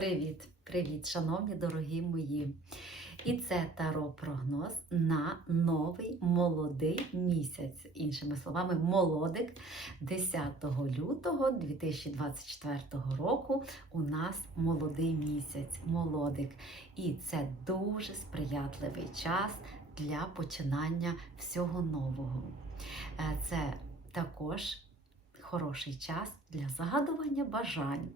Привіт, привіт, шановні дорогі мої! І це таро прогноз на новий молодий місяць. Іншими словами, молодик 10 лютого 2024 року у нас молодий місяць, молодик. І це дуже сприятливий час для починання всього нового. Е, Це також хороший час для загадування бажань,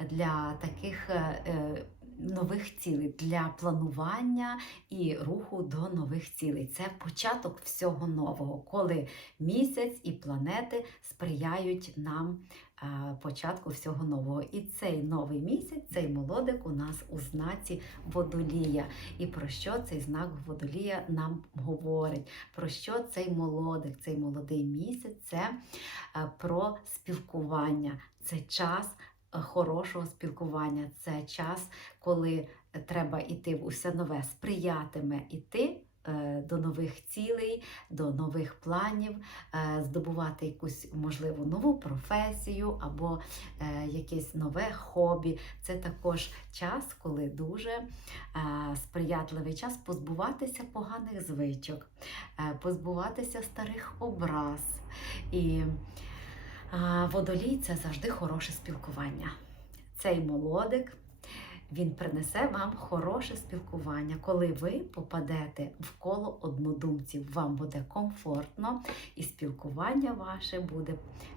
для таких е, е, нових цілей, для планування і руху до нових цілей. Це початок всього нового, коли місяць і планети сприяють нам е, початку всього нового. І цей новий місяць, цей молодик у нас у знаці водолія. І про що цей знак водолія нам говорить? Про що цей молодик, цей молодий місяць? Це е, про спілкування, це час хорошого спілкування, це час, коли треба йти в усе нове, сприятиме іти. е, До нових цілей, до нових планів, е, здобувати якусь можливо нову професію або е, якесь нове хобі. Це також час, коли дуже е, сприятливий час позбуватися поганих звичок, е, позбуватися старих образ. І Водолій це завжди хороше спілкування. Цей молодик він принесе вам хороше спілкування. Коли ви попадете в коло однодумців, вам буде комфортно, і спілкування ваше буде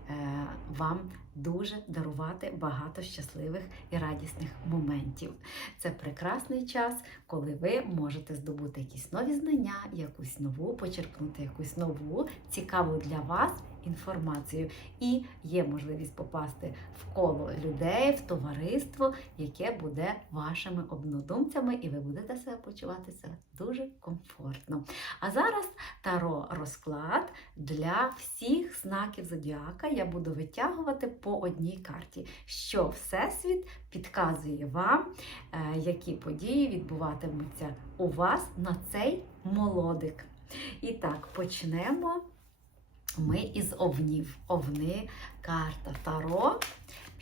е, вам дуже дарувати багато щасливих і радісних моментів. Це прекрасний час, коли ви можете здобути якісь нові знання, якусь нову, почерпнути якусь нову, цікаву для вас інформацію. І є можливість попасти в коло людей, в товариство, яке буде вашими однодумцями, і ви будете себе почуватися дуже комфортно. А зараз таро розклад для всіх знаків зодіака. Я буду витягувати по одній карті, що Всесвіт підказує вам, е, які події відбуватимуться у вас на цей молодик. І так, почнемо. Ми із овнів. Овни, карта Таро,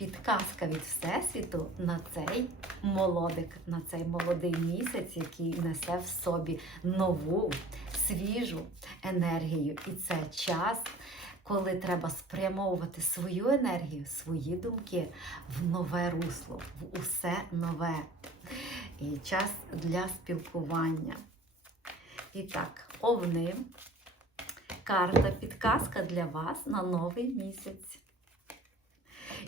підказка від Всесвіту на цей молодик, на цей молодий місяць, який несе в собі нову, свіжу енергію. І це час, коли треба спрямовувати свою енергію, свої думки в нове русло, в усе нове. І час для спілкування. І так, овни. Карта підказка для вас на новий місяць.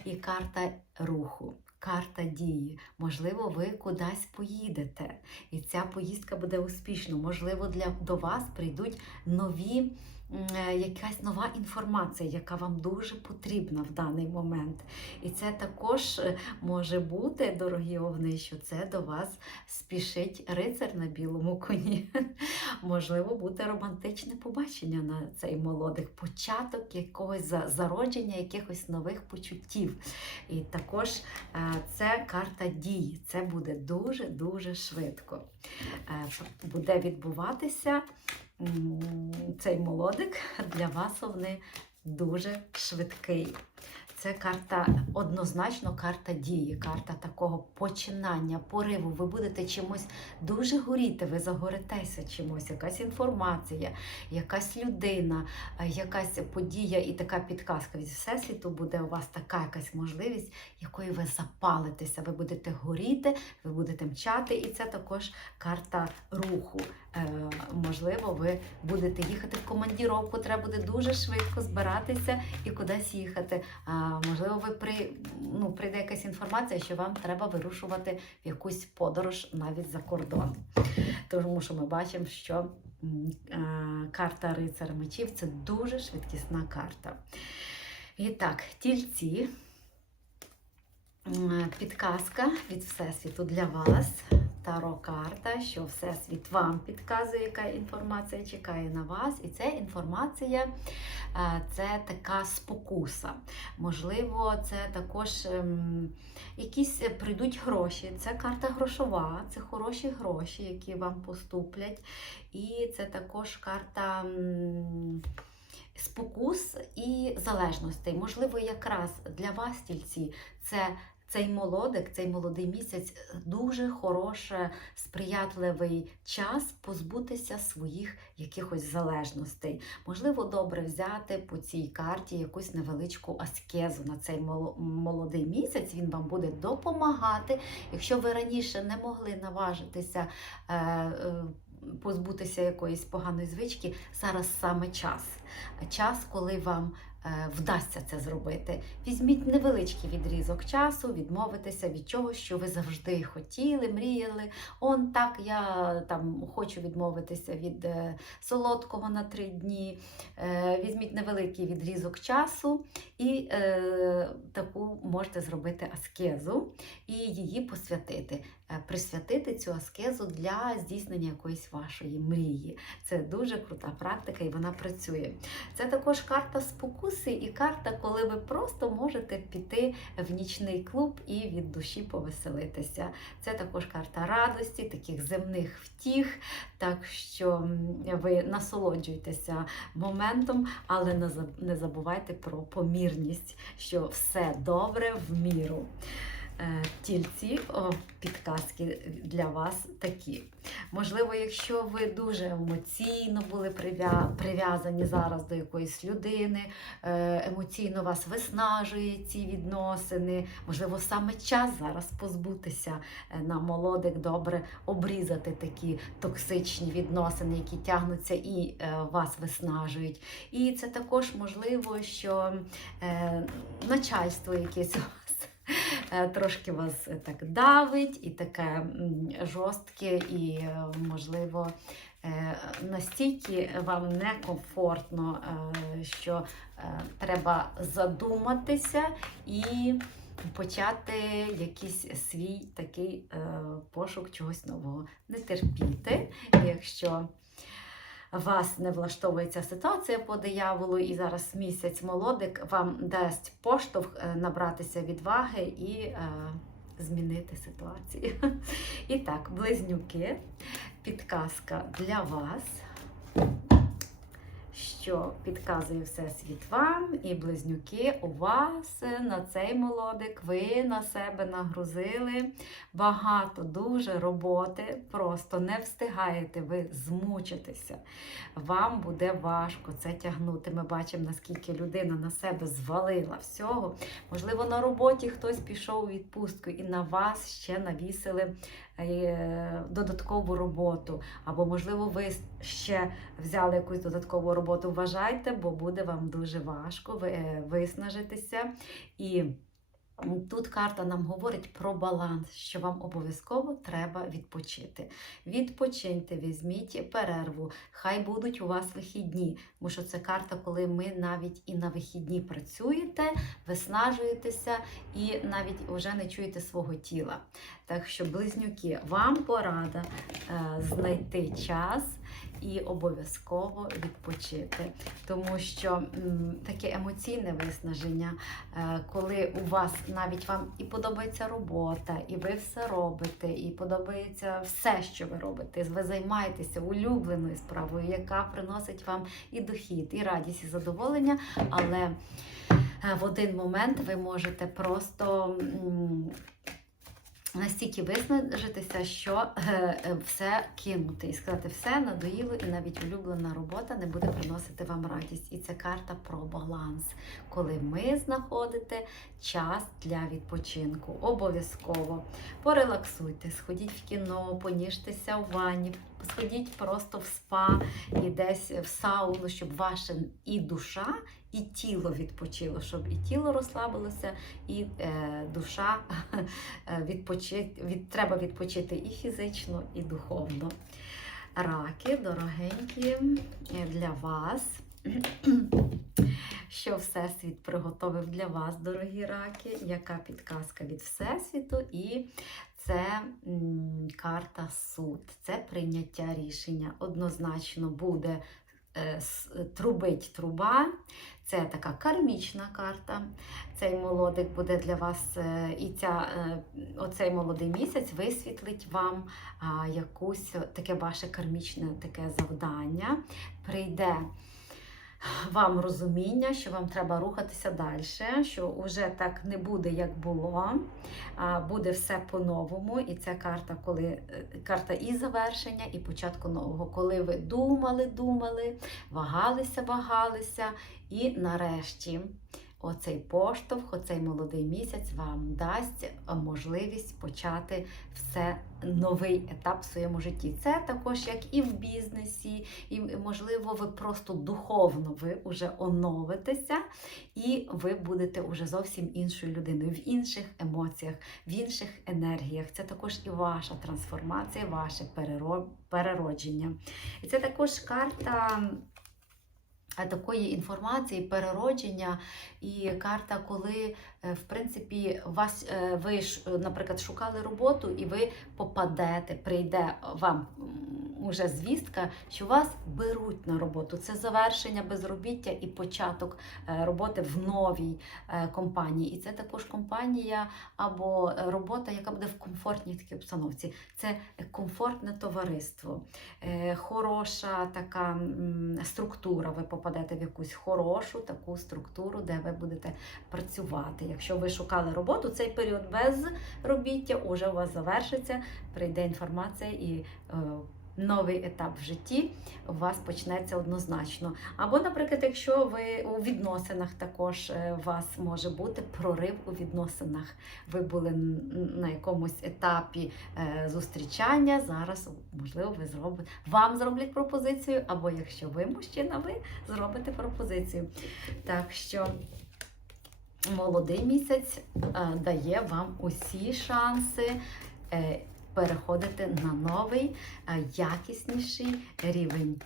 І карта руху, карта дії. Можливо, ви кудись поїдете, і ця поїздка буде успішною. Можливо, для, до вас прийдуть нові. Е, Якась нова інформація, яка вам дуже потрібна в даний момент. І це також е, може бути, дорогі овни, що це до вас спішить рицар на білому коні. Можливо, буде романтичне побачення на цей молодик, початок якогось зародження якихось нових почуттів. І також е, це карта дії. Це буде дуже-дуже швидко. Е, Буде відбуватися цей молодик. Для вас вони дуже швидкий. Це карта однозначно карта дії, карта такого починання, пориву. Ви будете чимось дуже горіти, ви загоритеся чимось, якась інформація, якась людина, е, якась подія і така підказка від Всесвіту буде у вас така якась можливість, якою ви запалитеся. Ви будете горіти, ви будете мчати, і це також карта руху. Е, можливо, ви будете їхати в командіровку, треба буде дуже швидко збиратися і кудись їхати. Можливо, ви при, ну, прийде якась інформація, що вам треба вирушувати в якусь подорож навіть за кордон. Тому що ми бачимо, що е, карта рицар мечів це дуже швидкісна карта. І так, тільці. Підказка від Всесвіту для вас. Таро карта, що Всесвіт вам підказує, яка інформація чекає на вас. І ця інформація е, це така спокуса. Можливо, це також ем, якісь прийдуть гроші. Це карта грошова, це хороші гроші, які вам поступлять. І це також карта. Спокус і залежностей. Можливо, якраз для вас, тільці, це цей молодик, цей молодий місяць дуже хороше, сприятливий час позбутися своїх якихось залежностей. Можливо, добре взяти по цій карті якусь невеличку аскезу на цей молодий місяць. Він вам буде допомагати. Якщо ви раніше не могли наважитися. Е, е, Позбутися якоїсь поганої звички, зараз саме час. Час, коли вам е, вдасться це зробити. Візьміть невеличкий відрізок часу, відмовитися від чогось, що ви завжди хотіли, мріяли. Он так, я там хочу відмовитися від е, солодкого на три дні. Е, візьміть невеликий відрізок часу і е, таку можете зробити аскезу і її посвятити. Е, Присвятити цю аскезу для здійснення якоїсь вашої мрії. Це дуже крута практика і вона працює. Це також карта спокуси і карта, коли ви просто можете піти в нічний клуб і від душі повеселитися. Це також карта радості, таких земних втіх, так що ви насолоджуєтеся моментом, але не забувайте про помірність, що все добре в міру. Е, Тільці о, підказки для вас такі. Можливо, якщо ви дуже емоційно були прив'язані зараз до якоїсь людини, е, емоційно вас виснажує ці відносини, можливо, саме час зараз позбутися е, на молодик, добре обрізати такі токсичні відносини, які тягнуться і вас виснажують. І це також можливо, що начальство якесь трошки вас е, так давить, і таке жорстке, і, е, можливо, е, настільки вам некомфортно, е, що е, треба задуматися і почати якийсь свій такий е, пошук чогось нового. Не терпіти, якщо вас не влаштовує ця ситуація по дияволу, і зараз місяць молодик вам дасть поштовх е, набратися відваги і е, змінити ситуацію. І так, близнюки, підказка для вас. Що підказує Всесвіт вам і близнюки у вас на цей молодик ви на себе нагрузили багато дуже роботи, просто не встигаєте ви змучитеся. Вам буде важко це тягнути. Ми бачимо, наскільки людина на себе звалила всього. Можливо, на роботі хтось пішов у відпустку і на вас ще навісили додаткову роботу. Або, можливо, ви ще взяли якусь додаткову роботу. Вважайте, бо буде вам дуже важко ви, е, виснажитися. І Тут карта нам говорить про баланс, що вам обов'язково треба відпочити. Відпочиньте, візьміть перерву, хай будуть у вас вихідні, бо що це карта, коли ми навіть і на вихідні працюєте, виснажуєтеся і навіть вже не чуєте свого тіла. Так що, близнюки, вам порада е, знайти час і обов'язково відпочити, тому що таке емоційне виснаження, е, коли у вас навіть вам і подобається робота, і ви все робите, і подобається все, що ви робите. Ви займаєтеся улюбленою справою, яка приносить вам і дохід, і радість, і задоволення, але е, в один момент ви можете просто. Настільки виснажитися, що е, е, все кинути і сказати, все надоїло, і навіть улюблена робота не буде приносити вам радість. І це карта про баланс, коли ми знаходите час для відпочинку. Обов'язково порелаксуйте, сходіть в кіно, поніжтеся в ванні, сходіть просто в спа і десь в сауну, щоб ваша і душа, і тіло відпочило, щоб і тіло розслабилося, і е, душа відпочити, від, треба відпочити і фізично, і духовно. Раки, дорогенькі, е, для вас. Що Всесвіт приготовив для вас, дорогі раки, яка підказка від Всесвіту, і це карта суд, це прийняття рішення. Однозначно буде е, трубить труба. Це така кармічна карта. Цей молодик буде для вас, е, і ця, е, оцей молодий місяць висвітлить вам якусь таке ваше кармічне таке завдання. Прийде вам розуміння, що вам треба рухатися далі, що вже так не буде, як було, буде все по-новому. І ця карта, коли е, карта і завершення, і початку нового, коли ви думали, думали, вагалися, вагалися, і нарешті. Оцей поштовх, оцей молодий місяць вам дасть е, можливість почати все новий етап в своєму житті. Це також як і в бізнесі, і можливо, ви просто духовно ви вже оновитеся, і ви будете уже зовсім іншою людиною, в інших емоціях, в інших енергіях. Це також і ваша трансформація, ваше переро- переродження. І це також карта. Такої інформації, переродження і карта, коли в принципі вас е, ви ж, е, наприклад, шукали роботу, і ви попадете, прийде вам уже звістка, що вас беруть на роботу. Це завершення безробіття і початок е, роботи в новій е, компанії. І це також компанія або е, робота, яка буде в комфортній такій обстановці. Це комфортне товариство, е, хороша така структура. Ви попадете в якусь хорошу таку структуру, де ви будете працювати. Якщо ви шукали роботу, цей період безробіття уже у вас завершиться, прийде інформація і е, новий етап в житті у вас почнеться однозначно. Або, наприклад, якщо ви у відносинах також е, у вас може бути прорив у відносинах. Ви були на якомусь етапі е, зустрічання. Зараз, можливо, ви зробите вам зроблять пропозицію, або якщо ви мужчина, ви зробите пропозицію. Так що молодий місяць е, дає вам усі шанси. е, Переходити на новий, е, якісніший рівень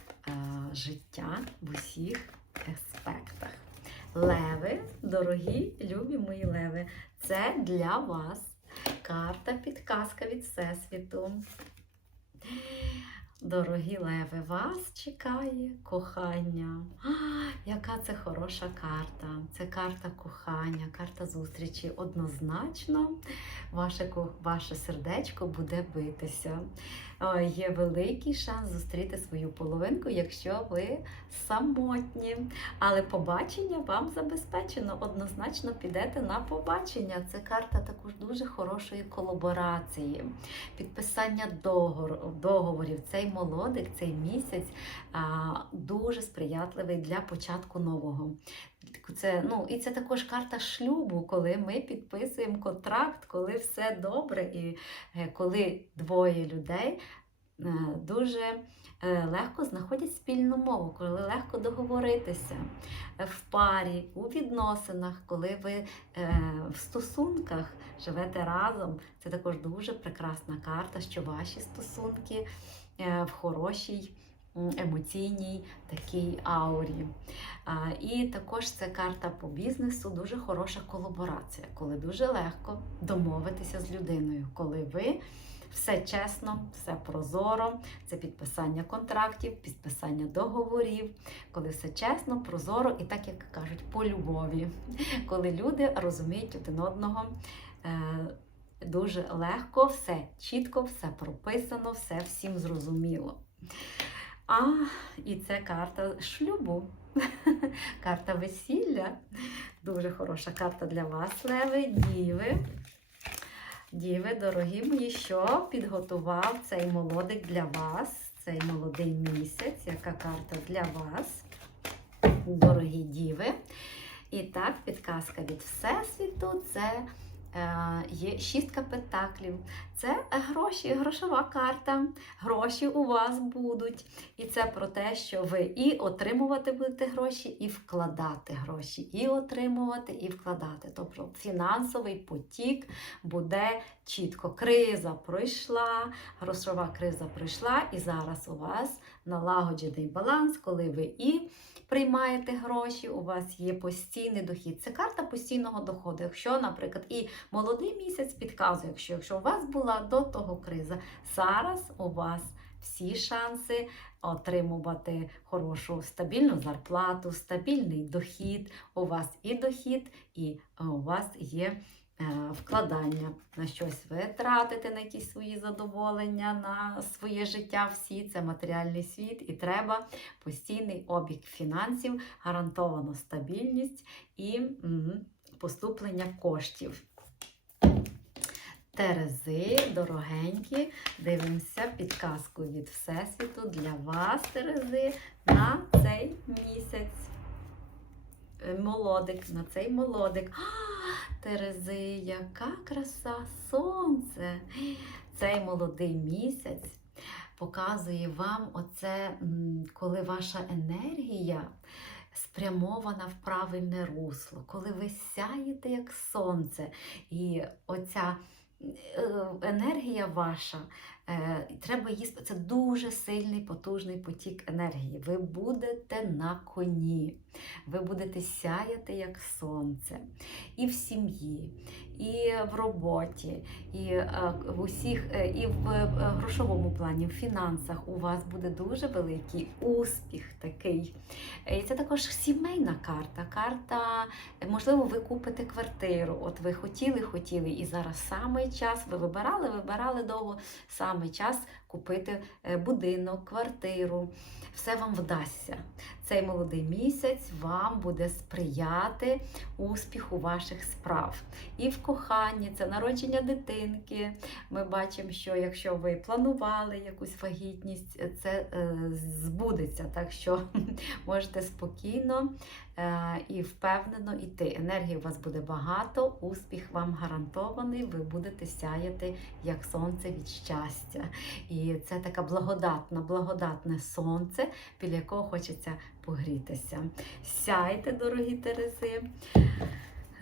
життя в усіх аспектах. Леви, дорогі, любі мої леви, це для вас карта підказка від Всесвіту. Дорогі леви, вас чекає кохання. Яка це хороша карта. Це карта кохання, карта зустрічі. Однозначно, ваше, ваше сердечко буде битися. Є великий шанс зустріти свою половинку, якщо ви самотні. Але побачення вам забезпечено. Однозначно підете на побачення. Це карта також дуже хорошої колаборації, підписання договорів. Цей молодик, цей місяць дуже сприятливий для початку нового. Це, ну, і це також карта шлюбу, коли ми підписуємо контракт, коли все добре, і е, коли двоє людей е, дуже е, легко знаходять спільну мову, коли легко договоритися в парі, у відносинах, коли ви в стосунках живете разом. Це також дуже прекрасна карта, що ваші стосунки в хорошій емоційній такій аурі. І також це карта по бізнесу, дуже хороша колаборація, коли дуже легко домовитися з людиною, коли ви все чесно, все прозоро, це підписання контрактів, підписання договорів, коли все чесно, прозоро і так як кажуть, по любові, коли люди розуміють один одного. е, Дуже легко, все чітко, все прописано, все всім зрозуміло. А, і це карта шлюбу, карта весілля. Дуже хороша карта для вас, леви, діви. Діви, дорогі мої, що підготував цей молодик для вас, цей молодий місяць, яка карта для вас, дорогі діви. І так, підказка від Всесвіту це є шістка пентаклів. Це гроші, грошова карта. Гроші у вас будуть. І це про те, що ви і отримувати будете гроші, і вкладати гроші, і отримувати, і вкладати. Тобто фінансовий потік буде чітко. Криза пройшла, грошова криза пройшла, і зараз у вас налагоджений баланс, коли ви і приймаєте гроші, у вас є постійний дохід. Це карта постійного доходу. Якщо, наприклад, і молодий місяць підказує, якщо, якщо у вас була до того криза, зараз у вас всі шанси отримувати хорошу стабільну зарплату, стабільний дохід. У вас і дохід, і у вас є вкладання на щось ви тратите, на якісь свої задоволення, на своє життя. Всі це матеріальний світ, і треба постійний обіг фінансів, гарантовано стабільність і поступлення коштів. Терези, дорогенькі, дивимося підказку від Всесвіту для вас, Терези, на цей місяць. Е, Молодик, на цей молодик. А, Терези, яка краса сонце! Цей молодий місяць показує вам оце, коли ваша енергія спрямована в правильне русло, коли ви сяєте як сонце, і оця е, енергія ваша, треба їсти. це дуже сильний, потужний потік енергії. Ви будете на коні, ви будете сяяти як сонце. І в сім'ї, і в роботі, і е, в усіх, е, і в е, грошовому плані, в фінансах у вас буде дуже великий успіх такий. І це також сімейна карта. Карта, можливо, ви купите квартиру. От ви хотіли, хотіли, і зараз саме час. Ви вибирали, вибирали довго. Саме час купити е, будинок, квартиру. Все вам вдасться. Цей молодий місяць вам буде сприяти успіху ваших справ. І в коханні, це народження дитинки. Ми бачимо, що якщо ви планували якусь вагітність, це е, збудеться. Так що можете спокійно і впевнено йти. Енергії у вас буде багато, успіх вам гарантований, ви будете сяяти як сонце від щастя. І це така благодатна, благодатне сонце, біля якого хочеться погрітися. Сяйте, дорогі Терези.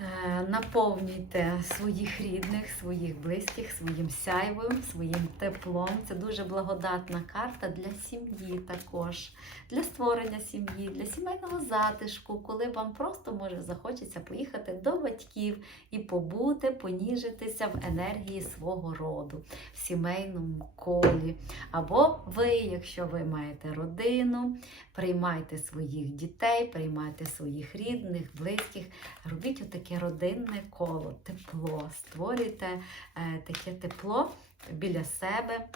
Е, Наповнюйте своїх рідних, своїх близьких своїм сяйвом, своїм теплом. Це дуже благодатна карта для сім'ї також, для створення сім'ї, для сімейного затишку, коли вам просто може захочеться поїхати до батьків і побути, поніжитися в енергії свого роду, в сімейному колі. Або ви, якщо ви маєте родину, приймайте своїх дітей, приймайте своїх рідних, близьких, робіть отаке родинне коло, тепло, створюйте е, таке тепло біля себе.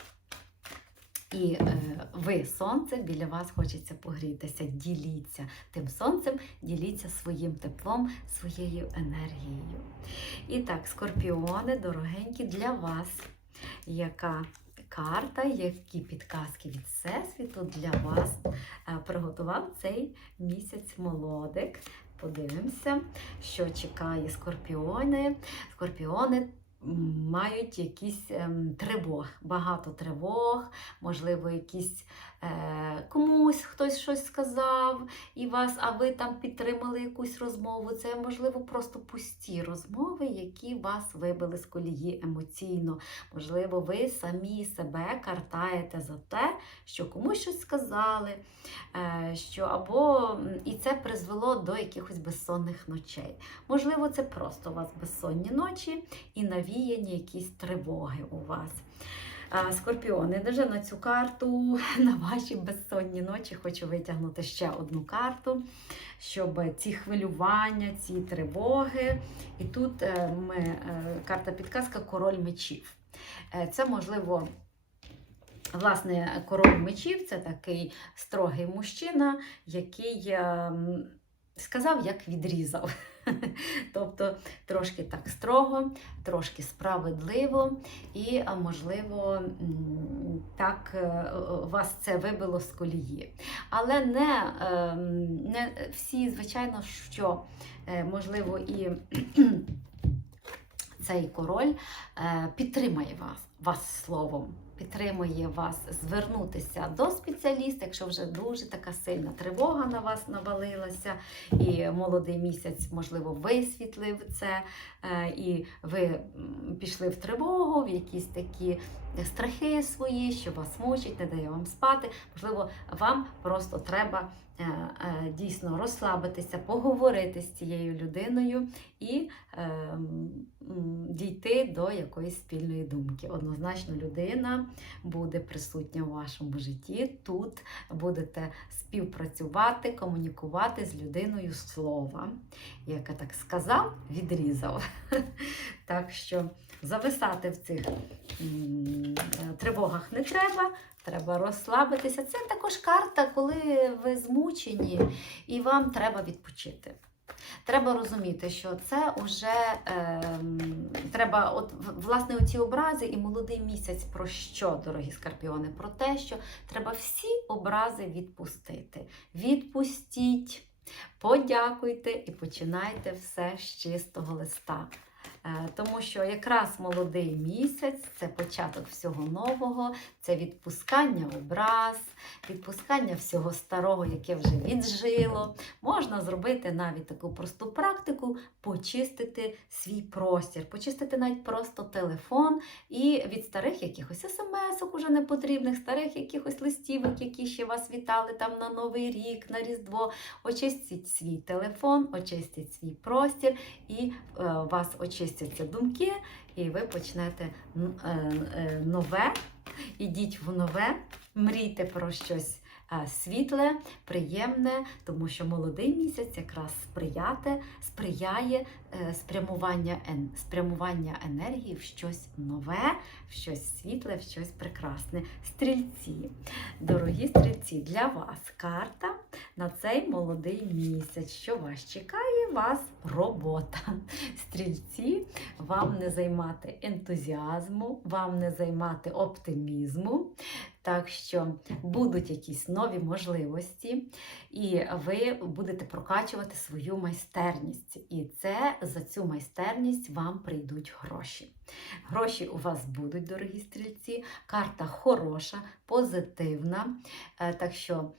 І е, ви, сонце, біля вас хочеться погрітися. Діліться тим сонцем, діліться своїм теплом, своєю енергією. І так, скорпіони, дорогенькі, для вас, яка карта, які підказки від Всесвіту для вас е, приготував цей місяць молодик. Подивимося, що чекає скорпіони. Скорпіони мають якісь ем, тривог, багато тривог, можливо, якісь комусь хтось щось сказав, і вас, а ви там підтримали якусь розмову. Це, можливо, просто пусті розмови, які вас вибили з колії емоційно. Можливо, ви самі себе картаєте за те, що комусь щось сказали, е, що або і це призвело до якихось безсонних ночей. Можливо, це просто у вас безсонні ночі і навіяні якісь тривоги у вас. Скорпіони, дуже на цю карту, на ваші безсонні ночі хочу витягнути ще одну карту, щоб ці хвилювання, ці тривоги. І тут е, ми, е, карта підказка Король мечів. Е, Це можливо. Власне, король мечів це такий строгий мужчина, який ем, сказав, як відрізав. Тобто трошки так строго, трошки справедливо, і, можливо, так е, вас це вибило з колії. Але не, ем, не всі, звичайно, що е, можливо і цей король е, підтримає вас, вас словом. Підтримує вас звернутися до спеціаліста, якщо вже дуже така сильна тривога на вас навалилася, і молодий місяць, можливо, висвітлив це, і ви пішли в тривогу, в якісь такі страхи свої, що вас мучить, не дає вам спати. Можливо, вам просто треба е, е, дійсно розслабитися, поговорити з цією людиною і е, дійти до якоїсь спільної думки. Однозначно, людина буде присутня у вашому житті. Тут будете співпрацювати, комунікувати з людиною слова. Як я так сказав, відрізав. Так що зависати в цих е, тривогах не треба. Треба розслабитися. Це також карта, коли ви змучені і вам треба відпочити. Треба розуміти, що це вже ем, треба, от власне, оці образи і молодий місяць про що, дорогі скорпіони? Про те, що треба всі образи відпустити. Відпустіть, подякуйте і починайте все з чистого листа. Е, Тому що якраз молодий місяць це початок всього нового, це відпускання образ, відпускання всього старого, яке вже віджило. Можна зробити навіть таку просту практику, почистити свій простір, почистити навіть просто телефон і від старих якихось смс-ок уже непотрібних, старих якихось листівок, які ще вас вітали там на Новий рік, на Різдво. Очистіть свій телефон, очистіть свій простір, і е, вас очистяться думки, і ви почнете е, е, нове. Ідіть в нове, мрійте про щось е, світле, приємне, тому що молодий місяць якраз сприяте, сприяє спрямування, спрямування енергії в щось нове, в щось світле, в щось прекрасне. Стрільці, дорогі стрільці, для вас карта на цей молодий місяць. Що вас чекає? Вас робота. Стрільці, вам не займати ентузіазму, вам не займати оптимізму. Так що будуть якісь нові можливості, і ви будете прокачувати свою майстерність. І це за цю майстерність вам прийдуть гроші. Гроші у вас будуть, дорогі стрільці. Карта хороша, позитивна. Е, Так що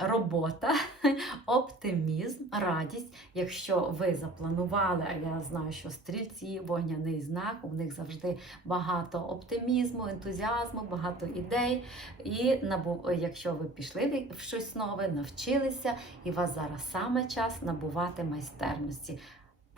робота, оптимізм, радість. Якщо ви запланували, а я знаю, що стрільці, вогняний знак, у них завжди багато оптимізму, ентузіазму, багато ідей. І якщо ви пішли в щось нове, навчилися, і у вас зараз саме час набувати майстерності.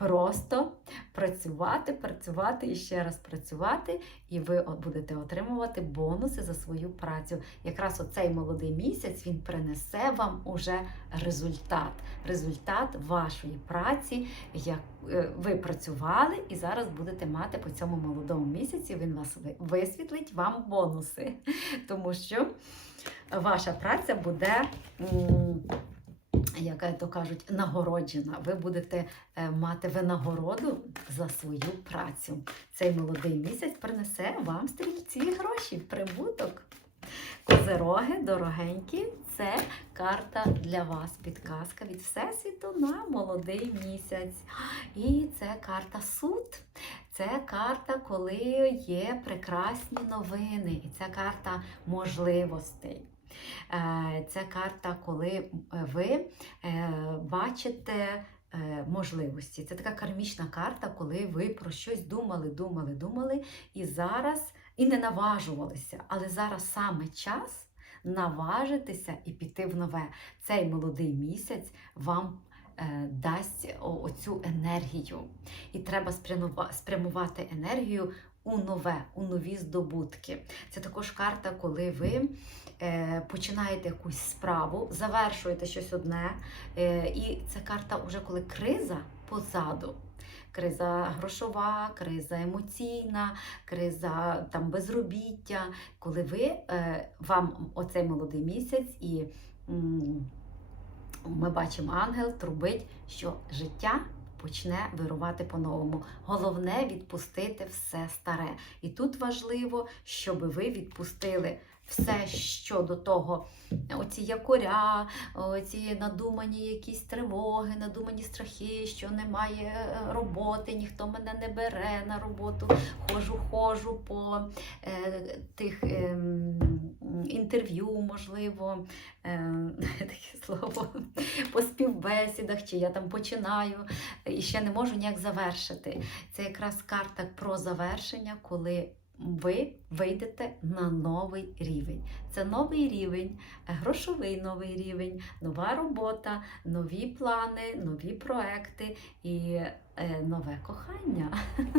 Просто працювати, працювати і ще раз працювати, і ви будете отримувати бонуси за свою працю. Якраз оцей молодий місяць він принесе вам уже результат. Результат вашої праці, як е, ви працювали, і зараз будете мати по цьому молодому місяці. Він вас висвітлить вам бонуси, тому що ваша праця буде. Як то кажуть, нагороджена. Ви будете е, мати винагороду за свою працю. Цей молодий місяць принесе вам стрільці гроші, прибуток. Козероги, дорогенькі, це карта для вас, підказка від Всесвіту на молодий місяць. І це карта суд. Це карта, коли є прекрасні новини, і це карта можливостей. Е, Це карта, коли ви е, бачите е, можливості. Це така кармічна карта, коли ви про щось думали, думали, думали, і зараз і не наважувалися. Але зараз саме час наважитися і піти в нове. Цей молодий місяць вам. е, Дасть оцю енергію, і треба спрямувати енергію у нове, у нові здобутки. Це також карта, коли ви е, починаєте якусь справу, завершуєте щось одне. Е, і це карта вже коли криза позаду. Криза грошова, криза емоційна, криза там безробіття. Коли ви е, вам оцей молодий місяць і ми бачимо ангел трубить, що життя почне вирувати по-новому. Головне відпустити все старе. І тут важливо, щоб ви відпустили все, що до того, оці якоря, оці надумані якісь тривоги, надумані страхи, що немає е, роботи, ніхто мене не бере на роботу. Хожу, хожу по е, тих е, інтерв'ю, можливо, е, таке слово, по співбесідах, чи я там починаю і ще не можу ніяк завершити. Це якраз карта про завершення, коли ви вийдете на новий рівень. Це новий рівень, грошовий новий рівень, нова робота, нові плани, нові проекти і е, нове кохання.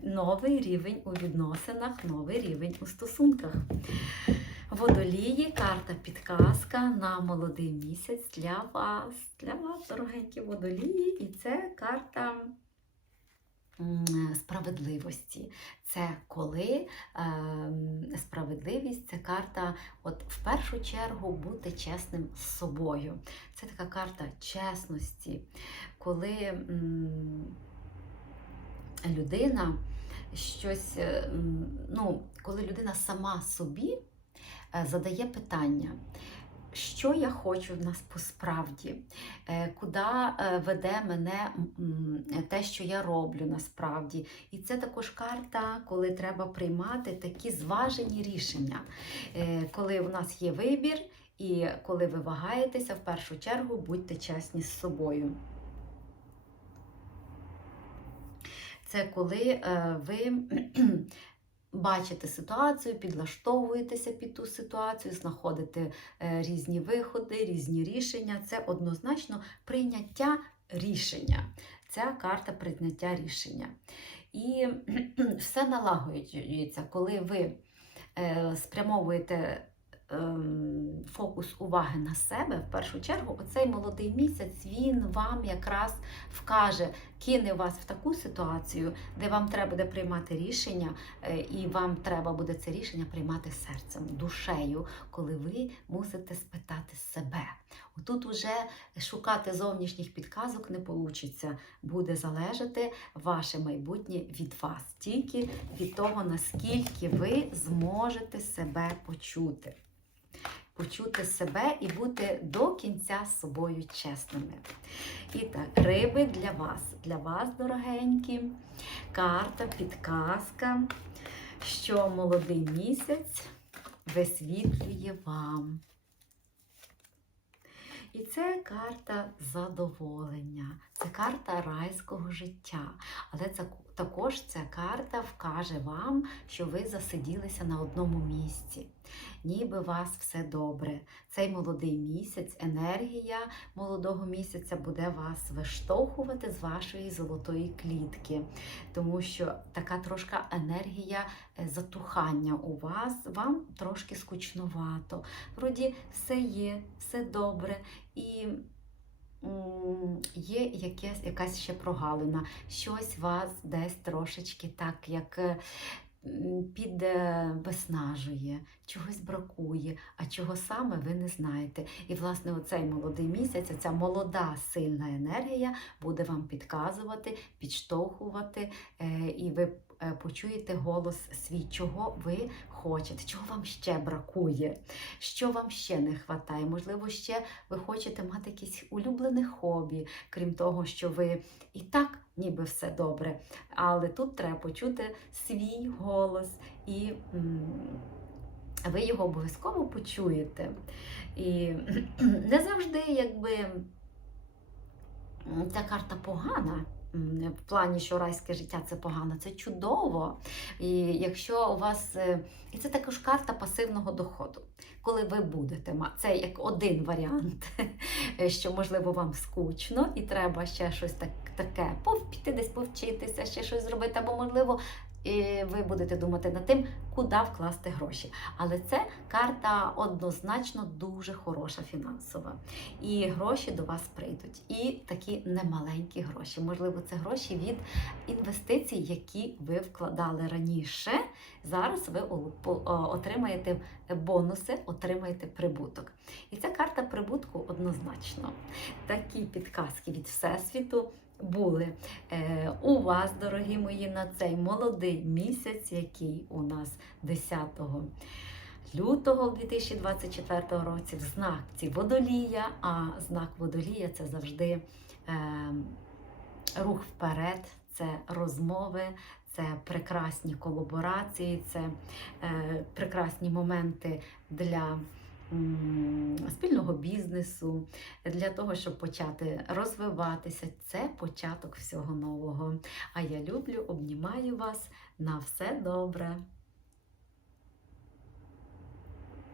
Новий рівень у відносинах, новий рівень у стосунках. Водолії, карта підказка на молодий місяць для вас, для вас, дорогенькі водолії, і це карта справедливості. Це коли ем, справедливість це карта, от в першу чергу бути чесним з собою. Це така карта чесності, коли м, людина щось, е, м, ну, коли людина сама собі е, задає питання. Що я хочу в нас по справді, Е, куди е, веде мене те, що я роблю насправді. І це також карта, коли треба приймати такі зважені рішення, Е, коли у нас є вибір, і коли ви вагаєтеся, в першу чергу будьте чесні з собою. Це коли ви бачите ситуацію, підлаштовуєтеся під ту ситуацію, знаходите е, різні виходи, різні рішення. Це однозначно прийняття рішення. Ця карта прийняття рішення. І все налагоджується, коли ви е, спрямовуєте ем, фокус уваги на себе, в першу чергу, оцей молодий місяць він вам якраз вкаже, кине вас в таку ситуацію, де вам треба буде приймати рішення, е, і вам треба буде це рішення приймати серцем, душею, коли ви мусите спитати себе. Отут уже шукати зовнішніх підказок не вийде. Буде залежати ваше майбутнє від вас, тільки від того, наскільки ви зможете себе почути. Почути себе і бути до кінця собою чесними. І так, риби для вас, для вас, дорогенькі, карта, підказка, що молодий місяць висвітлює вам. І це карта задоволення, це карта райського життя. Але це також ця карта вкаже вам, що ви засиділися на одному місці. Ніби вас все добре. Цей молодий місяць, енергія молодого місяця буде вас виштовхувати з вашої золотої клітки, тому що така трошка енергія е, затухання у вас, вам трошки скучновато. Вроді все є, все добре. І є якесь, якась ще прогалина, щось вас десь трошечки так, як е, підвиснажує, чогось бракує, а чого саме ви не знаєте. І, власне, оцей молодий місяць, ця молода сильна енергія буде вам підказувати, підштовхувати, е, і ви почуєте голос свій, чого ви хочете, чого вам ще бракує, що вам ще не вистачає. Можливо, ще ви хочете мати якесь улюблене хобі, крім того, що ви і так ніби все добре. Але тут треба почути свій голос і. ви його обов'язково почуєте. І не завжди, якби ця карта погана. В плані, що райське життя це погано, це чудово. І якщо у вас. е, І це також карта пасивного доходу. Коли ви будете це як один варіант, що можливо вам скучно і треба ще щось так, таке повпіти, десь повчитися, ще щось зробити, або можливо. І ви будете думати над тим, куди вкласти гроші. Але це карта однозначно дуже хороша фінансова. І гроші до вас прийдуть. І такі немаленькі гроші. Можливо, це гроші від інвестицій, які ви вкладали раніше. Зараз ви отримаєте бонуси, отримаєте прибуток. І ця карта прибутку однозначно. Такі підказки від Всесвіту були. Е, у вас, дорогі мої, на цей молодий місяць, який у нас 10 лютого 2024 році в знаці водолія, а знак водолія це завжди е, рух вперед, це розмови, це прекрасні колаборації, це е, прекрасні моменти для спільного бізнесу, для того, щоб почати розвиватися. Це початок всього нового. А я люблю, обнімаю вас на все добре.